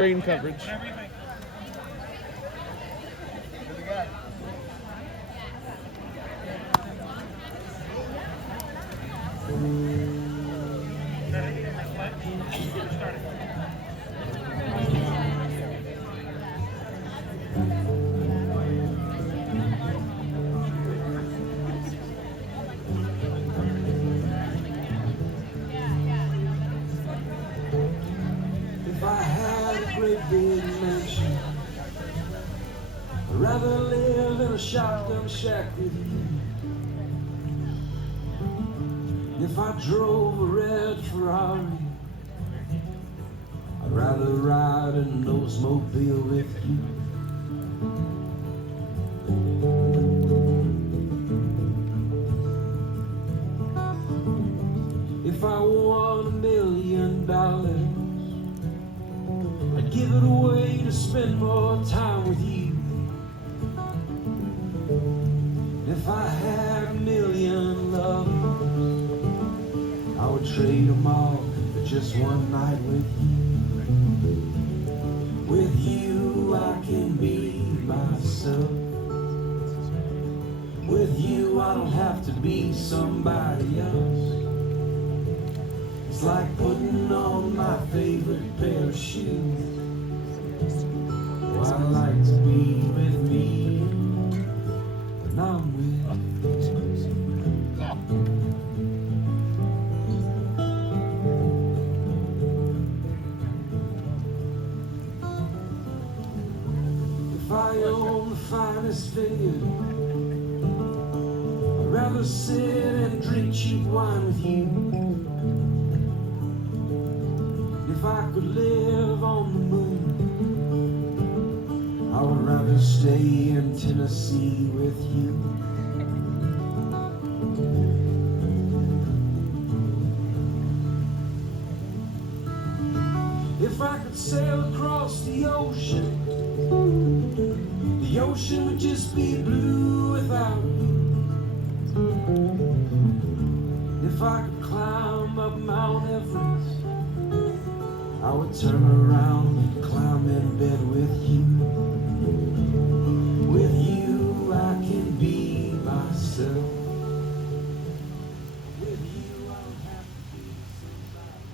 Screen coverage. If I had a great big mansion, I'd rather live in a shotgun shack with you. If I drove a red Ferrari, I'd rather ride in an Oldsmobile with you. If I won $1 million, I'd give it away to spend more time with you. If I had $1 million lovers, I would trade them all for just one night with you. With you I can be myself. With you I don't have to be somebody else. It's like putting on my favorite pair of shoes. Oh, I like to be with me when I'm with you. If I own the finest vineyard, I'd rather sit and drink cheap wine with you. If I could live on the moon, I would rather stay in Tennessee with you. If I could sail across the ocean would just be blue without you. If I could climb up Mount Everest, I would turn around and climb in bed with you. With you I can be myself. With you I don't have to be somebody.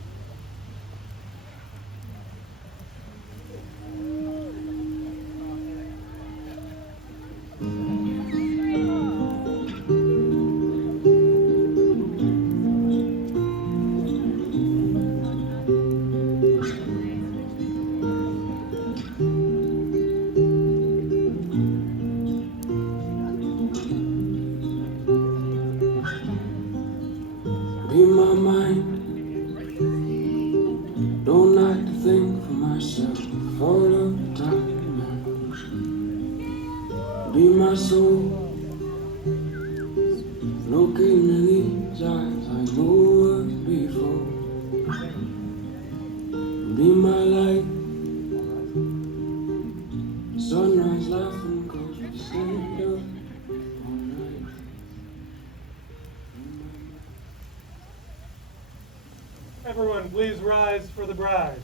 Be my mind, don't like to think for myself all the time. Be my soul, look in these eyes, I know what before. Be my light, sunrise laughing cause we stand up all night. Everyone, please rise for the brides.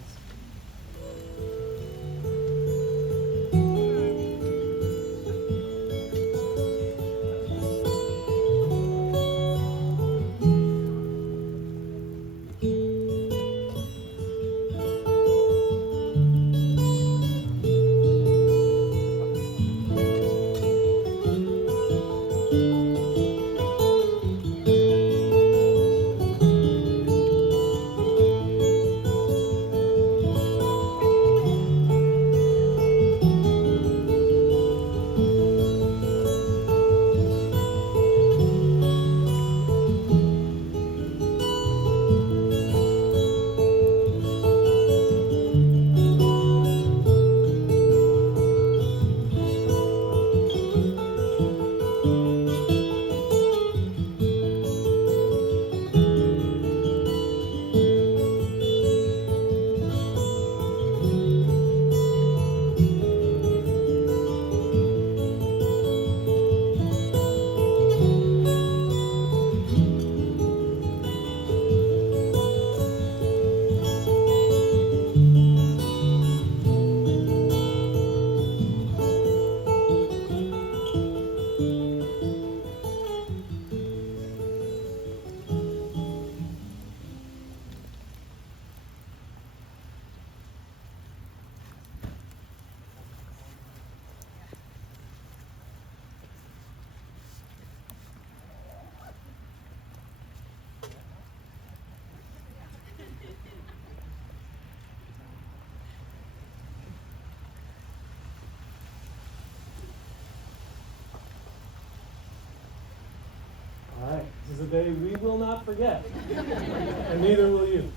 day we will not forget, and neither will you.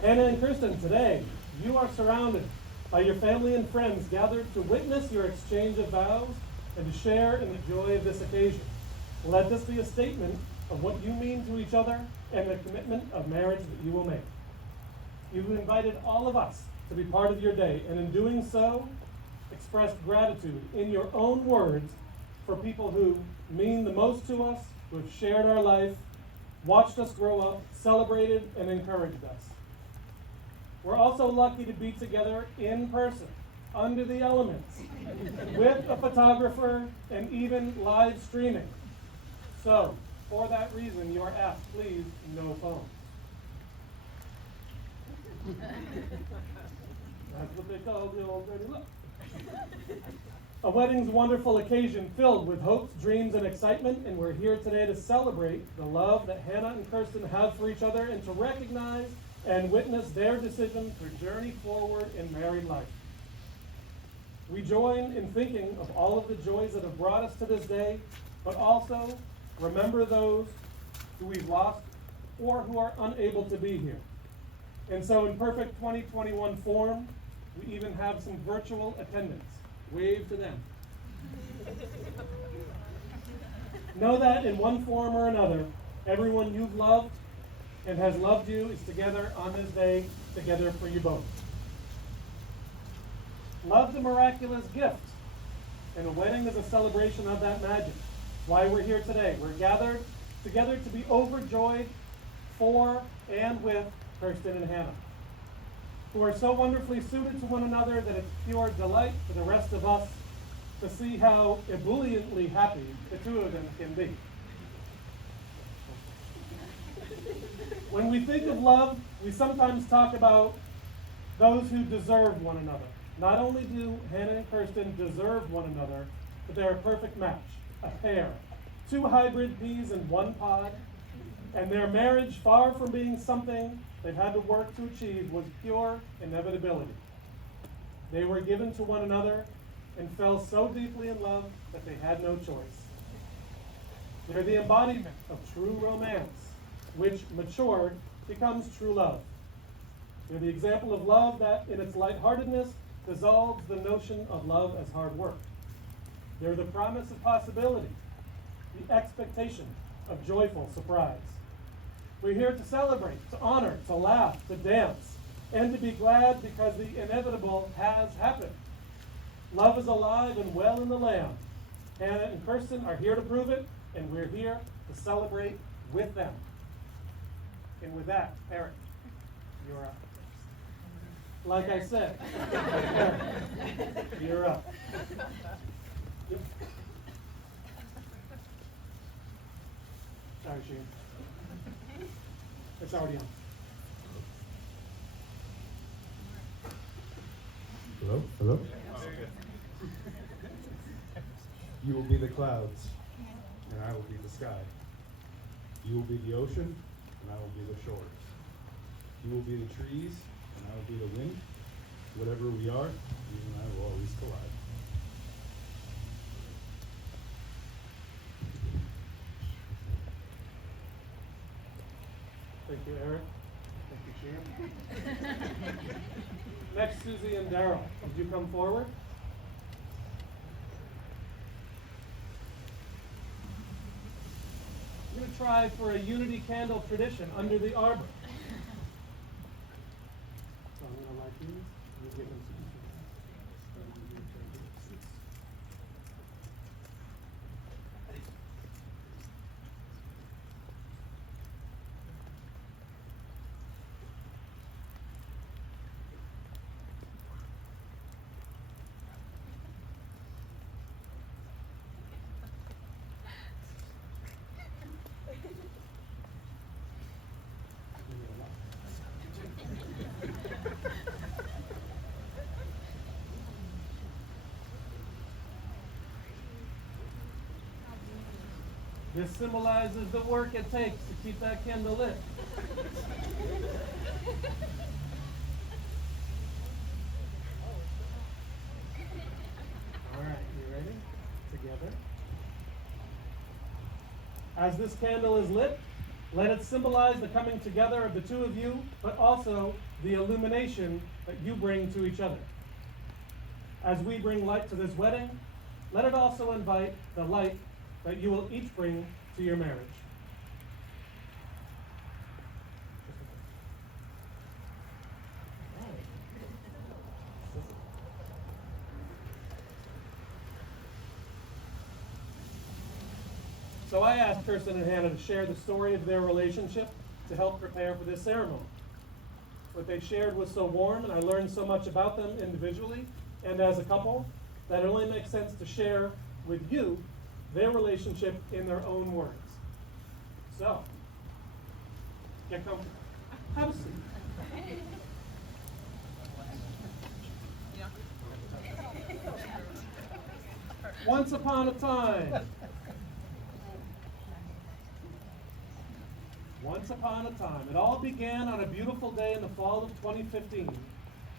Hannah and Kirsten, today you are surrounded by your family and friends gathered to witness your exchange of vows and to share in the joy of this occasion. Let this be a statement of what you mean to each other and the commitment of marriage that you will make. You've invited all of us to be part of your day, and in doing so, expressed gratitude in your own words for people who mean the most to us, who have shared our life, watched us grow up, celebrated, and encouraged us. We're also lucky to be together in person, under the elements, with a photographer, and even live streaming. So, for that reason, you are asked, please, no phone. That's what they call the old dirty look. A wedding's a wonderful occasion filled with hopes, dreams, and excitement, and we're here today to celebrate the love that Hannah and Kirsten have for each other and to recognize and witness their decision to journey forward in married life. We join in thinking of all of the joys that have brought us to this day, but also remember those who we've lost or who are unable to be here. And so in perfect 2021 form, we even have some virtual attendants. Wave to them. Know that in one form or another, everyone you've loved and has loved you is together on this day, together for you both. Love's a miraculous gift, and a wedding is a celebration of that magic. Why we're here today. We're gathered together to be overjoyed for and with Kirsten and Hannah, who are so wonderfully suited to one another that it's pure delight for the rest of us to see how ebulliently happy the two of them can be. When we think of love, we sometimes talk about those who deserve one another. Not only do Hannah and Kirsten deserve one another, but they're a perfect match, a pair, two hybrid peas in one pod, and their marriage, far from being something they've had to work to achieve, was pure inevitability. They were given to one another and fell so deeply in love that they had no choice. They're the embodiment of true romance, which, matured, becomes true love. They're the example of love that, in its lightheartedness, dissolves the notion of love as hard work. They're the promise of possibility, the expectation of joyful surprise. We're here to celebrate, to honor, to laugh, to dance, and to be glad because the inevitable has happened. Love is alive and well in the land. Hannah and Kirsten are here to prove it, and we're here to celebrate with them. And with that, Eric, you're up. Like I said, Eric, you're up. Yep. Sorry, Shane. It's already on. Hello? Hello? You will be the clouds, and I will be the sky. You will be the ocean, and I will be the shore. You will be the trees, and I will be the wind. Whatever we are, you and I will always collide. Thank you, Eric. Thank you, Shane. Next, Susie and Daryl, would you come forward? I'm going to try for a unity candle tradition under the arbor. So I'm going to light these. We'll give them some. This symbolizes the work it takes to keep that candle lit. All right, you ready? Together. As this candle is lit, Let it symbolize the coming together of the two of you, but also the illumination that you bring to each other. As we bring light to this wedding, let it also invite the light that you will each bring to your marriage. So I asked Kirsten and Hannah to share the story of their relationship to help prepare for this ceremony. What they shared was so warm, and I learned so much about them individually and as a couple that it only makes sense to share with you their relationship in their own words. So, get comfortable. Have a seat. Once upon a time. Once upon a time. It all began on a beautiful day in the fall of 2015.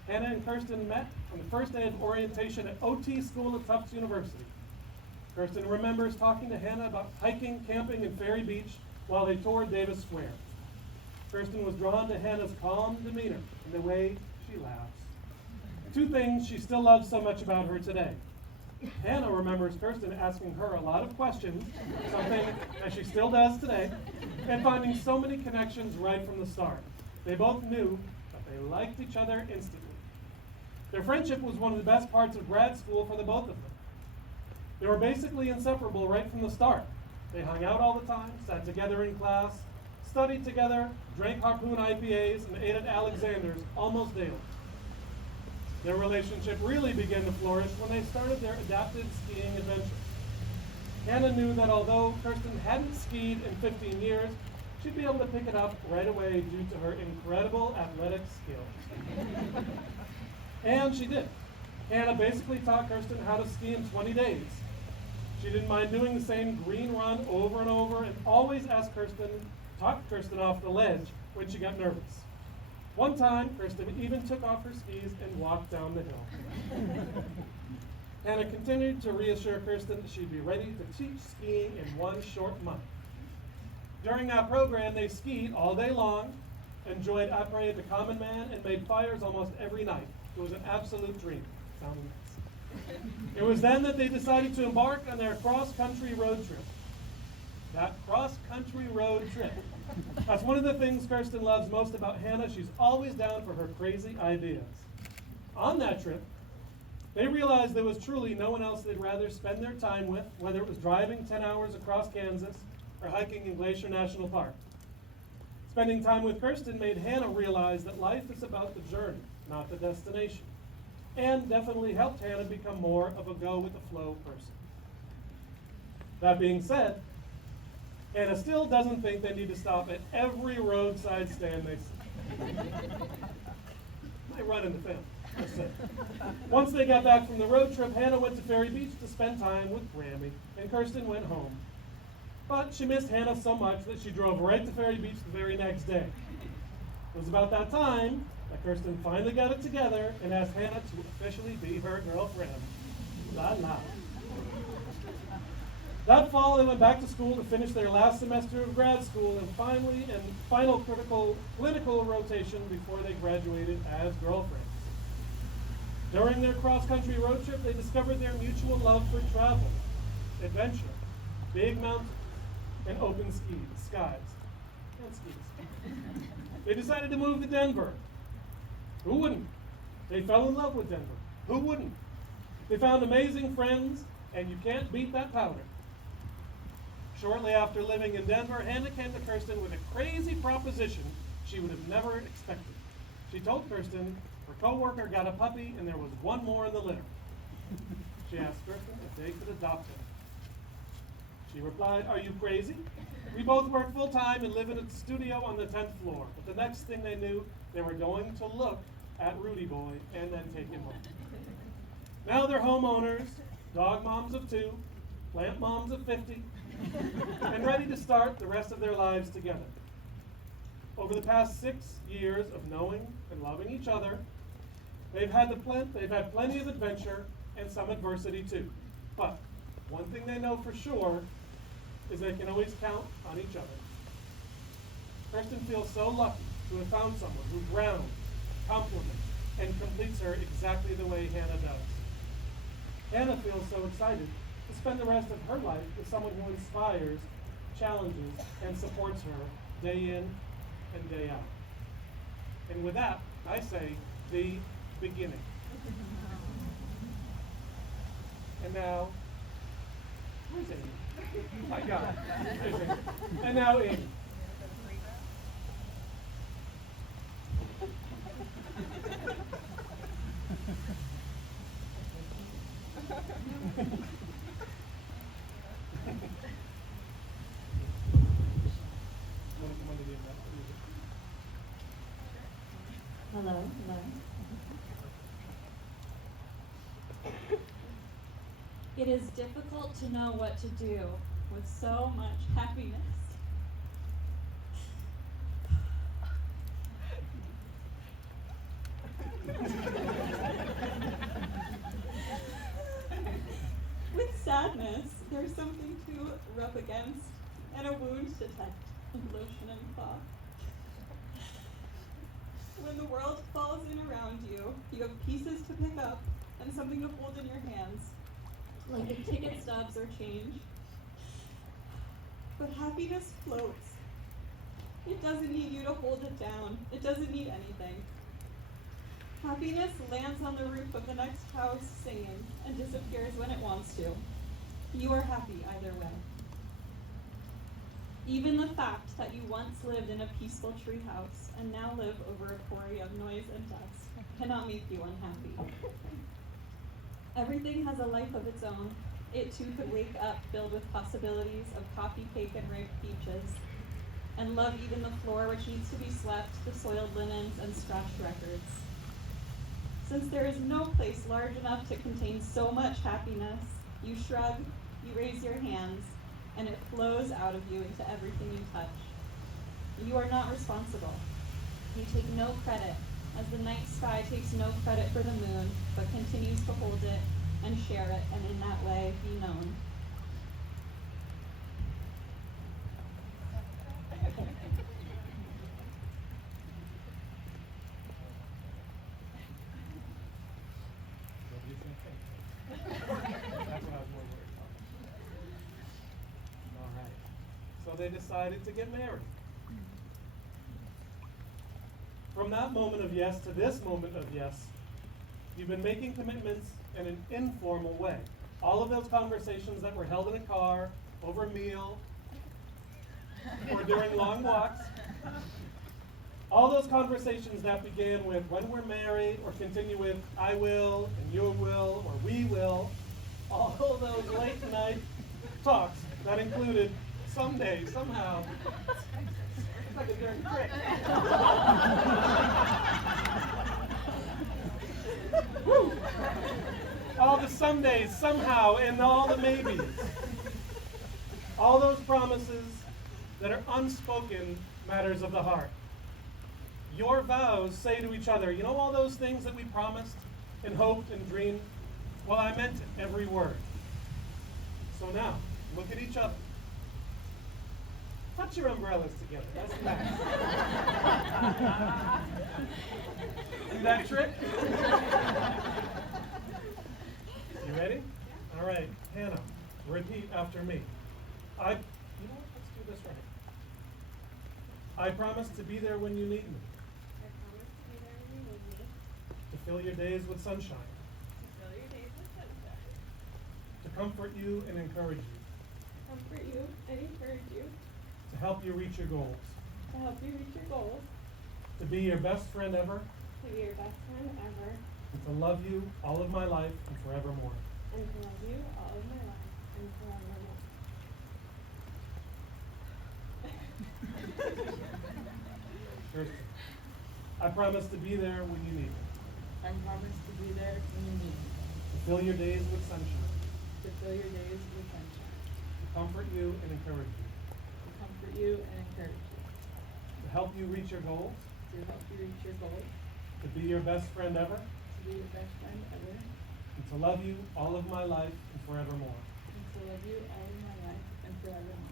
Hannah and Kirsten met on the first day of orientation at OT School at Tufts University. Kirsten remembers talking to Hannah about hiking, camping, and Ferry Beach while they toured Davis Square. Kirsten was drawn to Hannah's calm demeanor and the way she laughs. Two things she still loves so much about her today. Hannah remembers Kirsten asking her a lot of questions, something that she still does today, and finding so many connections right from the start. They both knew that they liked each other instantly. Their friendship was one of the best parts of grad school for the both of them. They were basically inseparable right from the start. They hung out all the time, sat together in class, studied together, drank Harpoon IPAs, and ate at Alexander's almost daily. Their relationship really began to flourish when they started their adapted skiing adventure. Hannah knew that although Kirsten hadn't skied in 15 years, she'd be able to pick it up right away due to her incredible athletic skills. And she did. Hannah basically taught Kirsten how to ski in 20 days. She didn't mind doing the same green run over and over and always talked Kirsten off the ledge when she got nervous. One time, Kirsten even took off her skis and walked down the hill. Hannah continued to reassure Kirsten that she'd be ready to teach skiing in one short month. During that program, they skied all day long, enjoyed après at the Common Man, and made fires almost every night. It was an absolute dream. Sounded nice. It was then that they decided to embark on their cross-country road trip. That cross-country road trip. That's one of the things Kirsten loves most about Hannah. She's always down for her crazy ideas. On that trip, they realized there was truly no one else they'd rather spend their time with, whether it was driving 10 hours across Kansas or hiking in Glacier National Park. Spending time with Kirsten made Hannah realize that life is about the journey, not the destination, and definitely helped Hannah become more of a go-with-the-flow person. That being said, Hannah still doesn't think they need to stop at every roadside stand they see. Might run into them. Just saying. Once they got back from the road trip, Hannah went to Ferry Beach to spend time with Grammy, and Kirsten went home. But she missed Hannah so much that she drove right to Ferry Beach the very next day. It was about that time that Kirsten finally got it together and asked Hannah to officially be her girlfriend. La la. That fall, they went back to school to finish their last semester of grad school and final clinical rotation before they graduated as girlfriends. During their cross-country road trip, they discovered their mutual love for travel, adventure, big mountains, and open skies. They decided to move to Denver. Who wouldn't? They fell in love with Denver. Who wouldn't? They found amazing friends, and you can't beat that powder. Shortly after living in Denver, Hannah came to Kirsten with a crazy proposition she would have never expected. She told Kirsten her coworker got a puppy and there was one more in the litter. She asked Kirsten if they could adopt him. She replied, "Are you crazy? We both work full-time and live in a studio on the 10th floor." But the next thing they knew, they were going to look at Rudy Boy and then take him home. Now they're homeowners, dog moms of 2, plant moms of 50, and ready to start the rest of their lives together. Over the past 6 years of knowing and loving each other, they've had plenty of adventure and some adversity too. But one thing they know for sure is they can always count on each other. Kirsten feels so lucky to have found someone who grounds, compliments, and completes her exactly the way Hannah does. Hannah feels so excited to spend the rest of her life with someone who inspires, challenges, and supports her day in and day out. And with that, I say the beginning. And now, where's Amy? My God. There's Amy. And now Amy. Hello, hello. It is difficult to know what to do with so much happiness. With sadness, there's something to rub against and a wound to tend, lotion and thaw. When the world falls in around you, you have pieces to pick up and something to hold in your hands, like the ticket stubs or change. But happiness floats. It doesn't need you to hold it down. It doesn't need anything. Happiness lands on the roof of the next house singing and disappears when it wants to. You are happy either way. Even the fact that you once lived in a peaceful treehouse and now live over a quarry of noise and dust cannot make you unhappy. Everything has a life of its own. It too could wake up filled with possibilities of coffee cake and ripe peaches, and love even the floor which needs to be swept, the soiled linens and scratched records. Since there is no place large enough to contain so much happiness, you shrug, you raise your hands, and it flows out of you into everything you touch. You are not responsible. You take no credit, as the night sky takes no credit for the moon, but continues to hold it and share it, and in that way be known. That's what I was more worried about. All right. So they decided to get married. From that moment of yes to this moment of yes, you've been making commitments in an informal way. All of those conversations that were held in a car, over a meal, or during long walks, all those conversations that began with when we're married, or continue with I will, and you will, or we will, all of those late night talks that included someday, somehow, it's like a dirty trick. Woo! All the somedays, somehow, and all the maybes. All those promises that are unspoken matters of the heart. Your vows say to each other, you know all those things that we promised and hoped and dreamed? Well, I meant every word. So now, look at each other. Touch your umbrellas together. That's nice. See that trick? You ready? All right, Hannah, repeat after me. You know what? Let's do this right. I promise to be there when you need me. I promise to be there when you need me, To fill your days with sunshine. to fill your days with sunshine, To comfort you and encourage you. to comfort you and encourage you, To help you reach your goals. to help you reach your goals, To be your best friend ever. to be your best friend ever, And to love you all of my life and forevermore. and to love you all of my life and forevermore. Kirsten, I promise to be there when you need me. I promise to be there when you need me, To fill your days with sunshine. to fill your days with sunshine, To comfort you and encourage you. to comfort you and encourage you, To help you reach your goals. to help you reach your goals, To be your best friend ever. to be your best friend ever, And to love you all of my life and forevermore. and to love you all of my life and forevermore.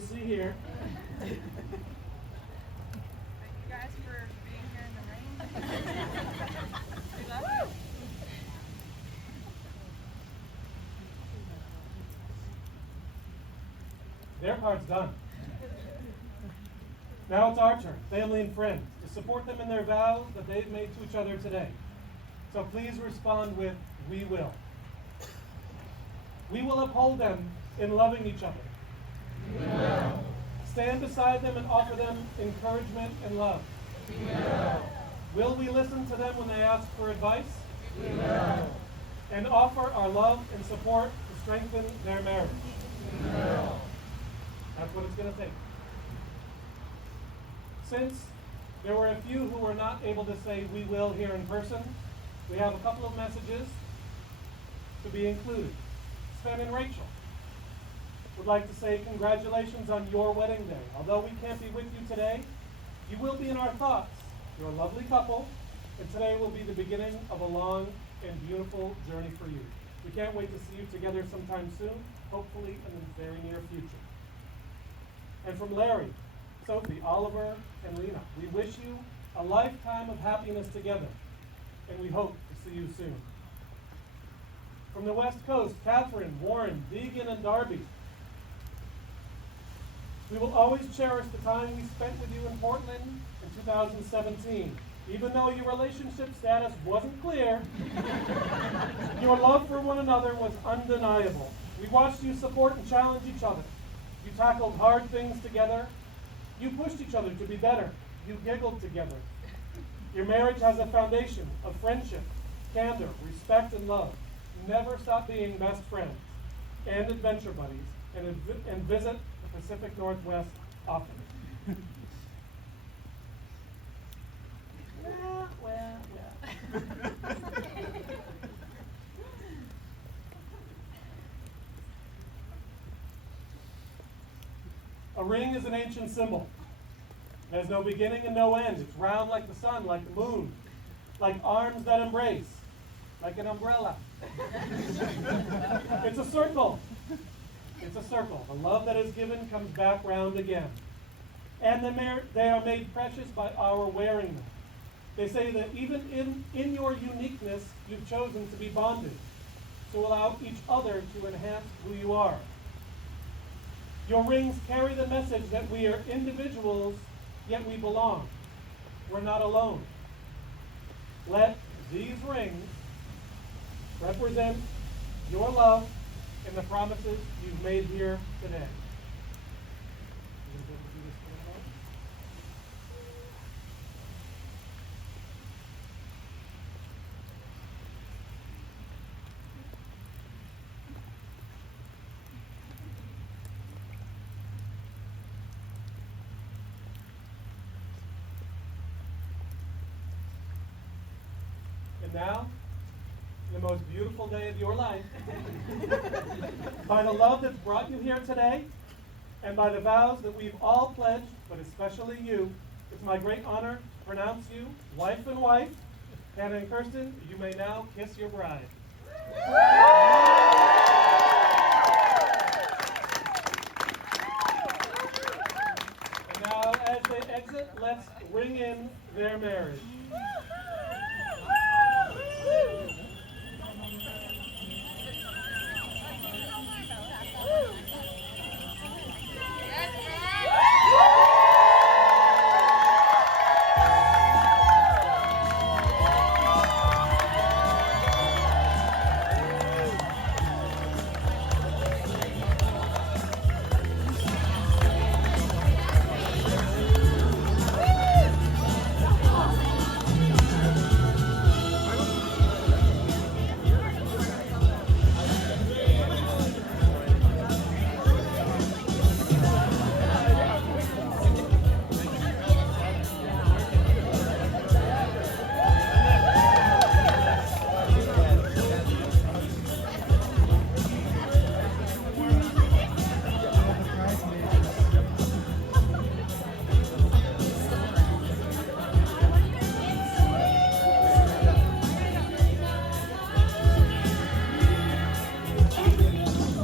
to see here. Thank you guys for being here in the rain. We love you. Their part's done. Now it's our turn, family and friends, to support them in their vows that they've made to each other today. So please respond with, we will. We will uphold them in loving each other. We will. Stand beside them and offer them encouragement and love. We will. Will we listen to them when they ask for advice? We will. And offer our love and support to strengthen their marriage? We will. That's what it's going to take. Since there were a few who were not able to say we will here in person, we have a couple of messages to be included. Sven and Rachel would like to say congratulations on your wedding day. Although we can't be with you today, you will be in our thoughts. You're a lovely couple, and today will be the beginning of a long and beautiful journey for you. We can't wait to see you together sometime soon, hopefully in the very near future. And from Larry, Sophie, Oliver, and Lena, we wish you a lifetime of happiness together, and we hope to see you soon. From the West Coast, Catherine, Warren, Deegan, and Darby, we will always cherish the time we spent with you in Portland in 2017. Even though your relationship status wasn't clear, your love for one another was undeniable. We watched you support and challenge each other. You tackled hard things together. You pushed each other to be better. You giggled together. Your marriage has a foundation of friendship, candor, respect, and love. Never stop being best friends and adventure buddies, and visit the Pacific Northwest often. Well. A ring is an ancient symbol. It has no beginning and no end. It's round like the sun, like the moon, like arms that embrace, like an umbrella. It's a circle. It's a circle. The love that is given comes back round again. And they are made precious by our wearing them. They say that even in your uniqueness, you've chosen to be bonded, to allow each other to enhance who you are. Your rings carry the message that we are individuals, yet we belong. We're not alone. Let these rings represent your love and the promises you've made here today. And now, the most beautiful day of your life, by the love that's brought you here today, and by the vows that we've all pledged, but especially you, it's my great honor to pronounce you wife and wife. Hannah and Kirsten, you may now kiss your bride. And now, as they exit, let's ring in their marriage.